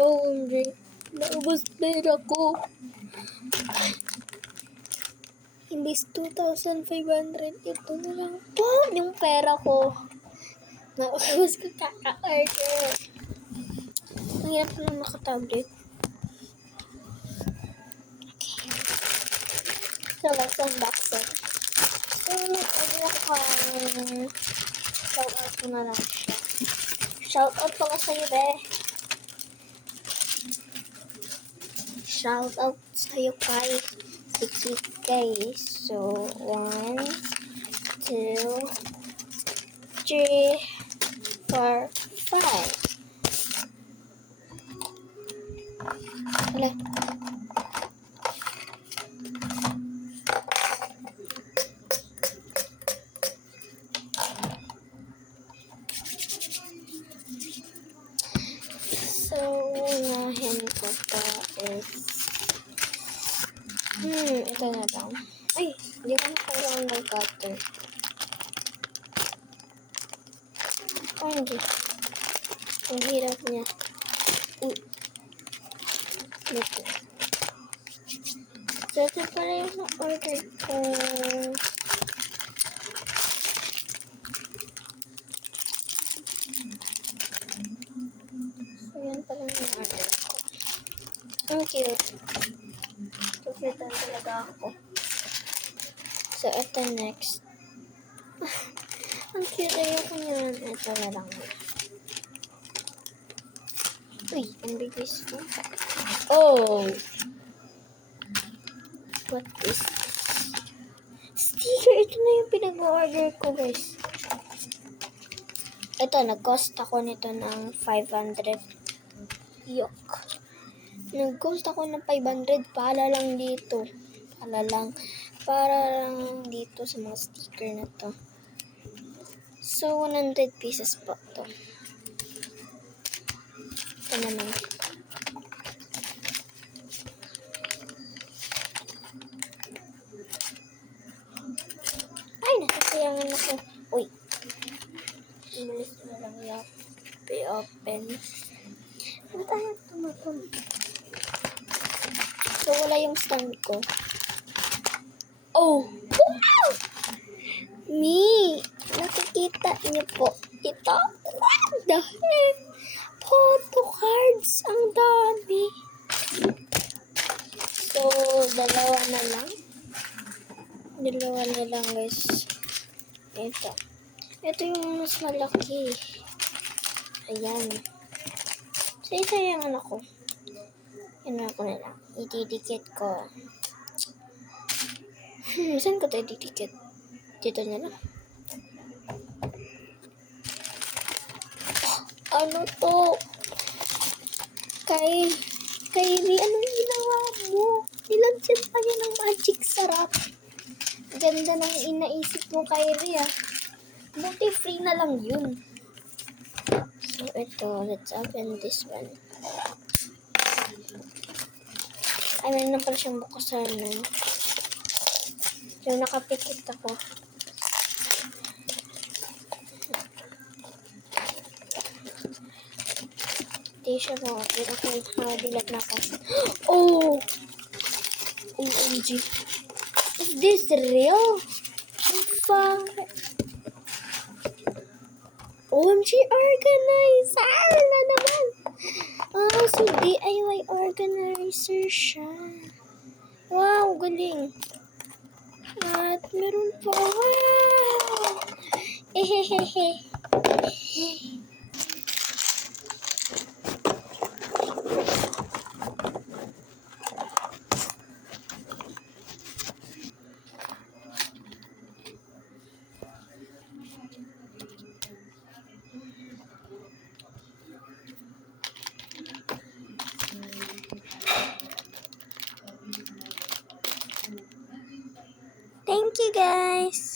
OMG, naubos pera ko. Imbis 2,500, ito na lang po yung pera ko. Naubos ko kaka-order. Ang hirap lang makatablet. Okay. So, let's unbox it. So, nag-order ako kang shoutout ko na lang siya. Shoutout pala sa'yo, be. Shoutout sa'yo kay 60K. So, 1, 2, 3, 4, 5. Wala. So, unahin ko pa is ito na lang. Ay, hindi ko na kailangan ng cutter. Oh, hindi. Ang hirap niya. Ito. So, ito pala yung na-order ko. So, yan pala yung na-order ko. Ang cute. Tupitan talaga ako. So, ito next. Ang cute. Ayoko nyo. Ito na lang. Uy, ang bilis ko. Oh! What is this? Sticker! Ito na yung pinag-order ko, guys. Ito, nag-cost ako nito ng 500. Yok. Nag-cost ako ng 500 para lang dito. Para lang dito sa mga sticker na to. So, 100 pieces po to. Ito naman. Ay, nasasayangan ako. Uy. Imalis na lang yung i-open. Ano tayo tumatun? So, wala yung stand ko. Oh! Wow! Me! Nakikita niyo po ito? What the heck? Photo cards! Ang dami! So, dalawa na lang. Dalawa na lang, guys. Ito. Ito yung mas malaki. Ayan. So, ito yung anak ko. Yan ako na lang. Ididikit ko. Saan ko ito ididikit? Dito na lang. Ano to? Kyrie, anong ginawa mo? Nilagyan pa niya ng magic sarap. Ganda ng inaisip mo, Kyrie, ah. Buti free na lang yun. So, ito. Let's open this one. Ay, meron na pala siyang bukasan. So, nakapikit ako. Hindi siya makapit. Okay, nakadilat na ako. Oh! OMG. Is this real? Fuck. OMG organizer na naman. Oh, so DIY organizer siya. Wow, galing. At meron pa. Wow! Ehehehe. Thank you, guys.